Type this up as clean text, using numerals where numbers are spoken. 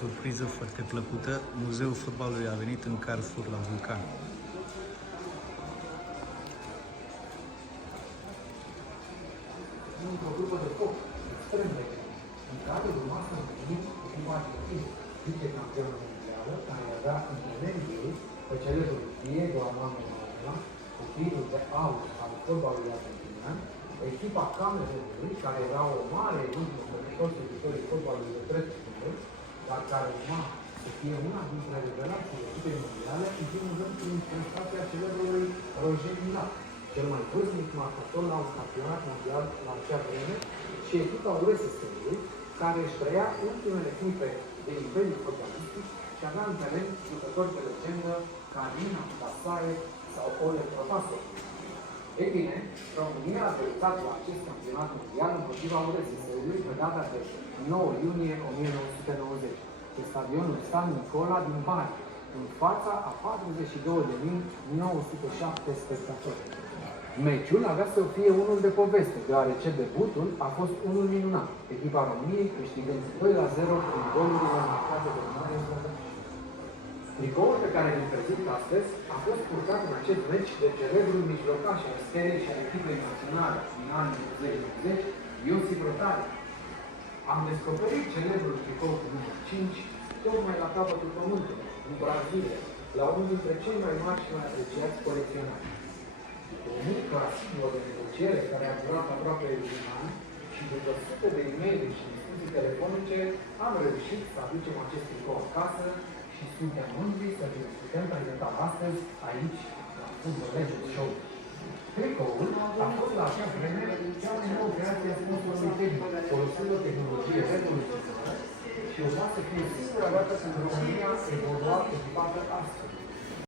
Surpriză foarte plăcută, Muzeul Fotbalului a venit în Carrefour la Vulcan. Într-o grupă de foc extrem de greu, în care urma să întâlnim echipa argentină, vicecampionă mondială, care avea între membrii ei pe celebrul Diego Armando Maradona, cu titlul de aur al fotbalului argentinian, echipa Camerunului, care era o mare enigmă pentru toți iubitorii fotbalului de pretutindeni, dar care urma să fie una dintre revelațiile echipei mondiale, în primul rând prin prestația celebrului Roger Mila, cel mai vârstnic marcator la un campionat mondial la acea vreme, și echipa URSS-ului, care își trăia ultimele clipe de imperiu fotbalistic și avea în teren jucători de legendă ca Nina Tasaev sau Oleg Protasov. Ei bine, România a debutat la acest campionat mondial împotriva URSS-ului pe data de 9 iunie 1990, pe stadionul San Nicola din Bari, în fața a 42.907 spectatori. Meciul avea să fie unul de poveste, deoarece debutul a fost unul minunat, echipa României câștigând 2-0 prin golurile marcate de Mario Bădăș. Tricoul pe care îl prezint astăzi a fost purtat în acest meci de celebrul mijlocaș al steriei și al echipei naționale din anii 80-90, Iosif Rotari. Am descoperit celebrul tricou cu numărul 5 tocmai la capătul pământului, în Brazilia, la unul dintre cei mai mari și mai apreciați colecționari. După o mică asigură de negociere care a durat aproape un an și după sute de e-mail și discuții telefonice, am reușit să aducem acest tricou acasă și suntem mândri să vi-l putem prezenta astăzi aici, la Football Legends Show. Tricoul a fost la acea vreme cea mai nouă creație a sponsorului tehnic, folosind o tehnologie revoluționară și urma să fie singura dată când România evolua echipată astfel.